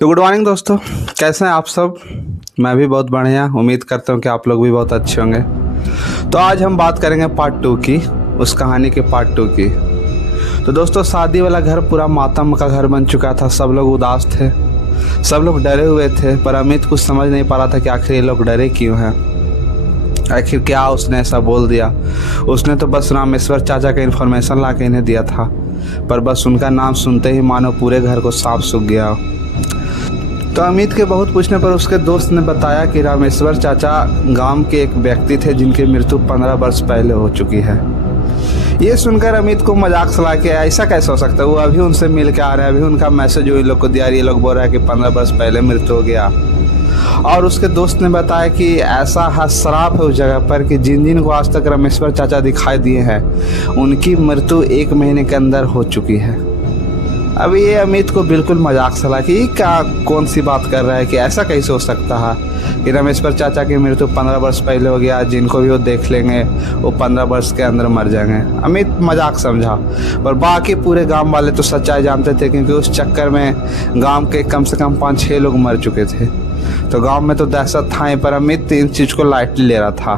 तो good morning दोस्तों, कैसे हैं आप सब। मैं भी बहुत बढ़िया, उम्मीद करता हूँ कि आप लोग भी बहुत अच्छे होंगे। तो आज हम बात करेंगे पार्ट 2 की, उस कहानी के पार्ट 2 की। तो दोस्तों, शादी वाला घर पूरा मातम का घर बन चुका था। सब लोग उदास थे, सब लोग डरे हुए थे, पर अमित कुछ समझ नहीं पा रहा था कि आखिर ये लोग डरे क्यों हैं। आखिर क्या उसने ऐसा बोल दिया। उसने तो बस रामेश्वर चाचा का इन्फॉर्मेशन ला के इन्हें दिया था, पर बस उनका नाम सुनते ही मानो पूरे घर को सांप सूख गया। तो अमित के बहुत पूछने पर उसके दोस्त ने बताया कि रामेश्वर चाचा गांव के एक व्यक्ति थे जिनकी मृत्यु 15 वर्ष पहले हो चुकी है। ये सुनकर अमित को मजाक सला के ऐसा कैसे हो सकता है, वो अभी उनसे मिल के आ रहे हैं, अभी उनका मैसेज जो इन लोग को दिया, ये लोग बोल रहे हैं कि 15 वर्ष पहले मृत्यु हो गया। और उसके दोस्त ने बताया कि ऐसा श्राप है उस जगह पर कि जिन जिन को आज तक रामेश्वर चाचा दिखाई दिए हैं उनकी मृत्यु 1 महीने के अंदर हो चुकी है। अब ये अमित को बिल्कुल मजाक सला कि क्या कौन सी बात कर रहा है, कि ऐसा कैसे हो सकता है कि रामेश्वर चाचा की मृत्यु 15 वर्ष पहले हो गया, जिनको भी वो देख लेंगे वो 15 वर्ष के अंदर मर जाएंगे। अमित मजाक समझा, पर बाकी पूरे गांव वाले तो सच्चाई जानते थे, क्योंकि उस चक्कर में गांव के कम से कम 5-6 लोग मर चुके थे। तो गांव में तो दहशत था ही, पर अमित इन चीज़ को लाइटली ले रहा था।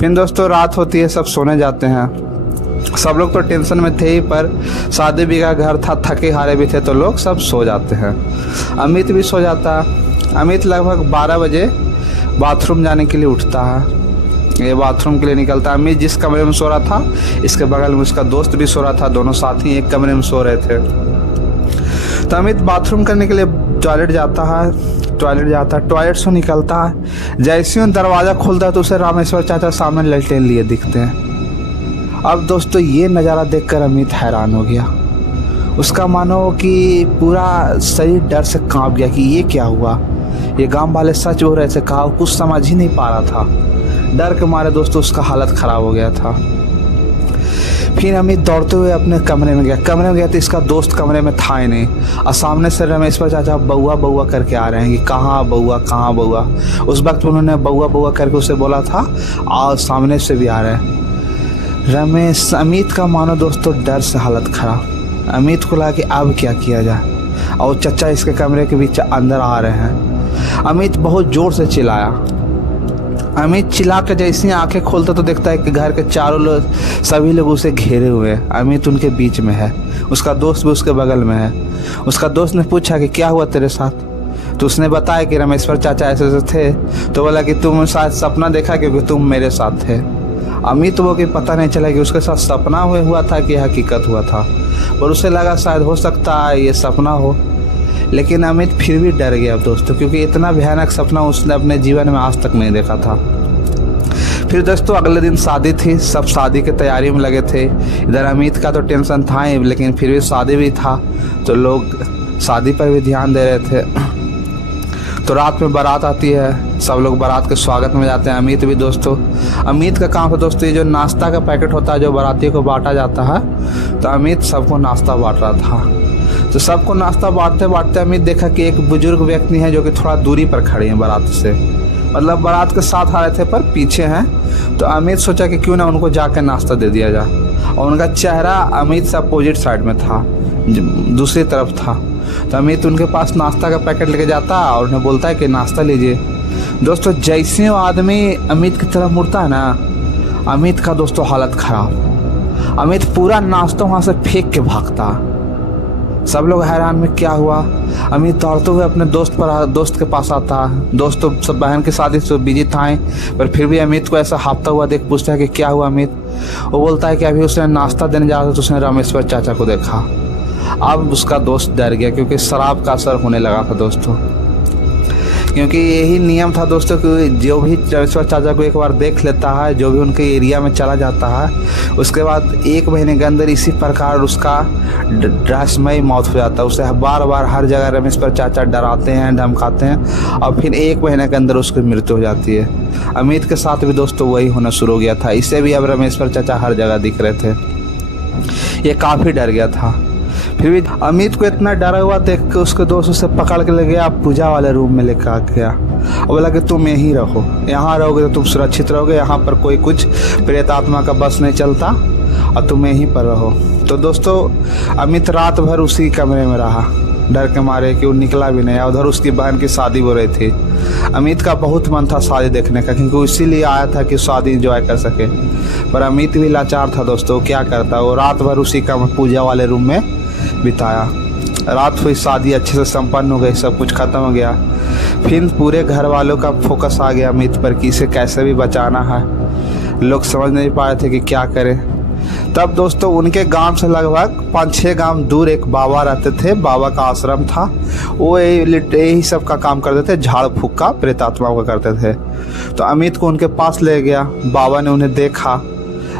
फिर दोस्तों, रात होती है, सब सोने जाते हैं। सब लोग तो टेंशन में थे ही, पर शादी ब्याह का घर था, थके हारे भी थे, तो लोग सब सो जाते हैं। अमित भी सो जाता। अमित लगभग 12 बजे बाथरूम जाने के लिए उठता है। ये बाथरूम के लिए निकलता है। अमित जिस कमरे में सो रहा था, इसके बगल में उसका दोस्त भी सो रहा था, दोनों साथ ही एक कमरे में सो रहे थे। तो अमित बाथरूम करने के लिए टॉयलेट जाता है, टॉयलेट से निकलता है। जैसे ही दरवाज़ा खुलता है तो उसे रामेश्वर चाचा सामने ललटेन लिए दिखते हैं। अब दोस्तों, ये नज़ारा देखकर अमित हैरान हो गया। उसका मानो कि पूरा शरीर डर से कांप गया कि ये क्या हुआ। ये गांव वाले सच बोल रहे थे, कहा कुछ समझ ही नहीं पा रहा था। डर के मारे दोस्तों उसका हालत ख़राब हो गया था। फिर अमित दौड़ते हुए अपने कमरे में गया तो इसका दोस्त कमरे में था ही नहीं, और सामने से रामेश्वर चाचा बउआ बउआ करके आ रहे हैं कि कहाँ बउआ। उस वक्त उन्होंने बउआ करके उसे बोला था, और सामने से भी आ रहे हैं। अमित का मानो दोस्तों डर से हालत खराब। अमित को लगा कि अब क्या किया जाए, और चचा इसके कमरे के बीच अंदर आ रहे हैं। अमित बहुत ज़ोर से चिल्लाया। अमित चिल्ला के जैसे ही आंखें खोलता तो देखता है कि घर के चारों लोग, सभी लोग उसे घेरे हुए हैं। अमित उनके बीच में है, उसका दोस्त भी उसके बगल में है। उसका दोस्त ने पूछा कि क्या हुआ तेरे साथ। तो उसने बताया कि रामेश्वर चाचा ऐसे थे। तो बोला कि तुम शायद सपना देखा क्योंकि तुम मेरे साथ थे। अमित वो कि पता नहीं चला कि उसके साथ सपना हुआ था कि हकीकत हुआ था, पर उसे लगा शायद हो सकता है ये सपना हो। लेकिन अमित फिर भी डर गया दोस्तों, क्योंकि इतना भयानक सपना उसने अपने जीवन में आज तक नहीं देखा था। फिर दोस्तों, अगले दिन शादी थी, सब शादी की तैयारी में लगे थे। इधर अमित का तो टेंशन था ही, लेकिन फिर भी शादी भी था, तो लोग शादी पर भी ध्यान दे रहे थे। तो रात में बारात आती है, सब लोग बारात के स्वागत में जाते हैं, अमित भी दोस्तों। अमित का काम है दोस्तों, ये जो नाश्ता का पैकेट होता है जो बारातियों को बांटा जाता है, तो अमित सबको नाश्ता बांट रहा था। तो सबको नाश्ता बांटते अमित देखा कि एक बुजुर्ग व्यक्ति है जो कि थोड़ा दूरी पर खड़े हैं बारात से, मतलब बारात के साथ आ रहे थे पर पीछे हैं। तो अमित सोचा कि क्यों ना उनको जाकर नाश्ता दे दिया जाए, और उनका चेहरा अमित से अपोजिट साइड में था, दूसरी तरफ था। तो अमित उनके पास नाश्ता का पैकेट लेके जाता और उन्हें बोलता है कि नाश्ता लीजिए। दोस्तों, जैसे वो आदमी अमित की तरफ मुड़ता है ना, अमित का दोस्तों हालत खराब। अमित पूरा नाश्ता वहाँ से फेंक के भागता। सब लोग हैरान में क्या हुआ। अमित दौड़ते हुए अपने दोस्त के पास आता। दोस्त तो सब बहन की शादी से बिजी था, पर फिर भी अमित को ऐसा हाँफता हुआ देख पूछता है कि क्या हुआ अमित। वो बोलता है कि अभी उसने नाश्ता देने जा रहा था तो उसने रामेश्वर चाचा को देखा। अब उसका दोस्त डर गया, क्योंकि शराब का असर होने लगा था दोस्तों। क्योंकि यही नियम था दोस्तों कि जो भी रामेश्वर चाचा को एक बार देख लेता है, जो भी उनके एरिया में चला जाता है, उसके बाद 1 महीने के अंदर इसी प्रकार उसका रहस्यमय मौत हो जाता है। उसे बार बार हर जगह रामेश्वर चाचा डराते हैं, धमकाते हैं, और फिर 1 महीने के अंदर उसकी मृत्यु हो जाती है। अमित के साथ भी दोस्तों वही होना शुरू हो गया था। इससे भी अब रामेश्वर चाचा हर जगह दिख रहे थे। ये काफ़ी डर गया था। फिर भी अमित को इतना डरा हुआ देख के उसके दोस्त उसे पकड़ के ले गया, पूजा वाले रूम में लेकर आ गया और बोला कि तुम यहीं रहो, यहाँ रहोगे तो तुम सुरक्षित रहोगे, यहाँ पर कोई कुछ प्रेत आत्मा का बस नहीं चलता, और तुम यहीं पर रहो। तो दोस्तों, अमित रात भर उसी कमरे में रहा। डर के मारे कि वो निकला भी नहीं। उधर उसकी बहन की शादी हो रही थी। अमित का बहुत मन था शादी देखने का, क्योंकि वो इसीलिए आया था कि शादी इंजॉय कर सके। पर अमित भी लाचार था दोस्तों, क्या करता। वो रात भर उसी का पूजा वाले रूम में बिताया। रात हुई, शादी अच्छे से संपन्न हो गई, सब कुछ ख़त्म हो गया। फिर पूरे घर वालों का फोकस आ गया अमित पर कि इसे कैसे भी बचाना है। लोग समझ नहीं पा रहे थे कि क्या करें। तब दोस्तों उनके गांव से लगभग 5-6 गांव दूर एक बाबा रहते थे। बाबा का आश्रम था। वो यही सब का काम करते थे, झाड़ फूक का, प्रेतात्माओं का करते थे। तो अमित को उनके पास ले गया। बाबा ने उन्हें देखा।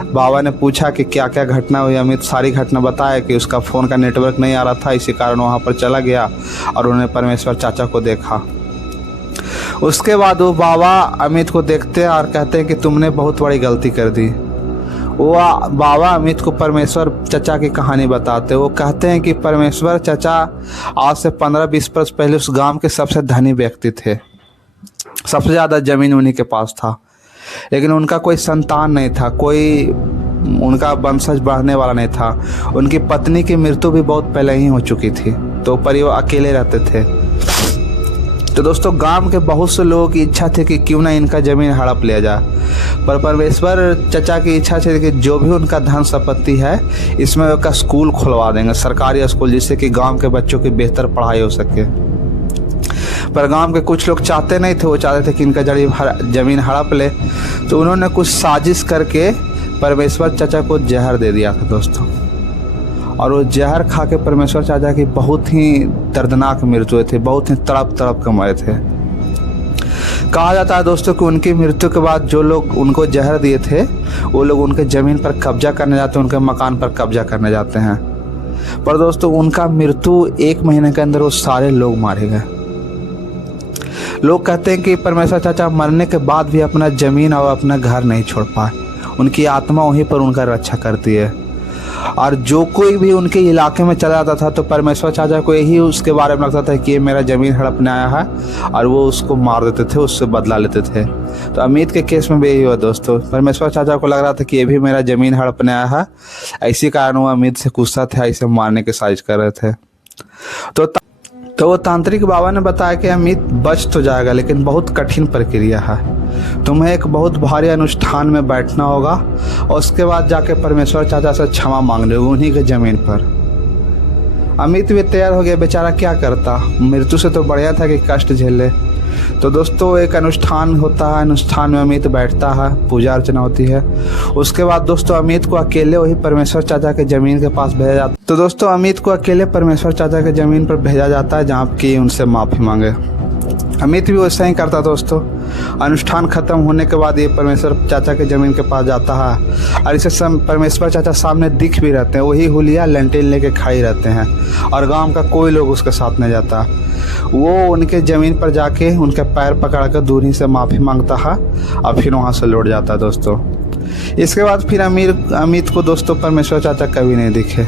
बाबा ने पूछा कि क्या क्या घटना हुई। अमित सारी घटना बताया कि उसका फ़ोन का नेटवर्क नहीं आ रहा था, इसी कारण वहाँ पर चला गया और उन्हें परमेश्वर चाचा को देखा। उसके बाद वो बाबा अमित को देखते हैं और कहते हैं कि तुमने बहुत बड़ी गलती कर दी। वो बाबा अमित को परमेश्वर चचा की कहानी बताते। वो कहते हैं कि परमेश्वर चचा आज से 15-20 वर्ष पहले उस गांव के सबसे धनी व्यक्ति थे। सबसे ज़्यादा ज़मीन उन्हीं के पास था, लेकिन उनका कोई संतान नहीं था, कोई उनका वंशज बढ़ने वाला नहीं था। उनकी पत्नी की मृत्यु भी बहुत पहले ही हो चुकी थी, तो परिवार अकेले रहते थे। तो दोस्तों गांव के बहुत से लोगों की इच्छा थी कि क्यों ना इनका ज़मीन हड़प लिया जाए, पर परमेश्वर चचा की इच्छा थी कि जो भी उनका धन संपत्ति है इसमें उसका स्कूल खुलवा देंगे, सरकारी स्कूल, जिससे कि गांव के बच्चों की बेहतर पढ़ाई हो सके। पर गांव के कुछ लोग चाहते नहीं थे। वो चाहते थे कि इनका ज़मीन हड़प ले। तो उन्होंने कुछ साजिश करके परमेश्वर चाचा को जहर दे दिया था दोस्तों। और वो जहर खा के परमेश्वर चाचा की बहुत ही दर्दनाक मृत्यु थी, बहुत ही तड़प तड़प के मरे थे। कहा जाता है दोस्तों कि उनकी मृत्यु के बाद जो लोग उनको जहर दिए थे वो लोग उनके ज़मीन पर कब्जा करने जाते हैं, उनके मकान पर कब्जा करने जाते हैं। पर दोस्तों उनका मृत्यु 1 महीने के अंदर वो सारे लोग मारे गए। लोग कहते हैं कि परमेश्वर चाचा मरने के बाद भी अपना ज़मीन और अपना घर नहीं छोड़ पाए। उनकी आत्मा वहीं पर उनका रक्षा करती है। और जो कोई भी उनके इलाके में चला जाता था तो परमेश्वर चाचा को यही उसके बारे में लगता था कि ये मेरा ज़मीन हड़पने आया है, और वो उसको मार देते थे, उससे बदला लेते थे। तो अमित के केस में भी यही हुआ दोस्तों। परमेश्वर चाचा को लग रहा था कि ये भी मेरा ज़मीन हड़पने आया है, इसी कारण वो अमित से गुस्सा थे, इसे मारने की साजिश कर रहे थे। तो वो तांत्रिक बाबा ने बताया कि अमित बच तो जाएगा, लेकिन बहुत कठिन प्रक्रिया है। तुम्हें एक बहुत भारी अनुष्ठान में बैठना होगा और उसके बाद जाके परमेश्वर चाचा से क्षमा मांगने होगी उन्हीं के ज़मीन पर। अमित भी तैयार हो गया, बेचारा क्या करता, मृत्यु से तो बढ़िया था कि कष्ट झेले। तो दोस्तों एक अनुष्ठान होता है, अनुष्ठान में अमित बैठता है, पूजा अर्चना होती है। उसके बाद दोस्तों अमित को अकेले वही परमेश्वर चाचा के ज़मीन के पास भेजा जाता है। तो दोस्तों अमित को अकेले परमेश्वर चाचा के ज़मीन पर भेजा जाता है, जहाँ कि उनसे माफ़ी मांगे। अमित भी वैसा ही करता दोस्तों। अनुष्ठान खत्म होने के बाद ये परमेश्वर चाचा के ज़मीन के पास जाता है और इसे परमेश्वर चाचा सामने दिख भी रहते हैं। वही हुलिया लेंटिल लेके खड़े रहते हैं और गांव का कोई लोग उसके साथ नहीं जाता। वो उनके ज़मीन पर जाके उनके पैर पकड़ कर दूरी से माफ़ी मांगता है और फिर वहाँ से लौट जाता है दोस्तों। इसके बाद फिर अमित को दोस्तों परमेश्वर चाचा कभी नहीं दिखे।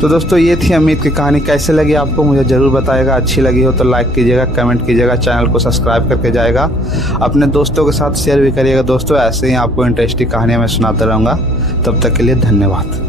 तो दोस्तों ये थी अमित की कहानी। कैसे लगी आपको मुझे ज़रूर बताइएगा। अच्छी लगी हो तो लाइक कीजिएगा, कमेंट कीजिएगा, चैनल को सब्सक्राइब करके जाएगा। अपने दोस्तों के साथ शेयर भी करिएगा दोस्तों। ऐसे ही आपको इंटरेस्टिंग कहानियाँ मैं सुनाता रहूँगा। तब तक के लिए धन्यवाद।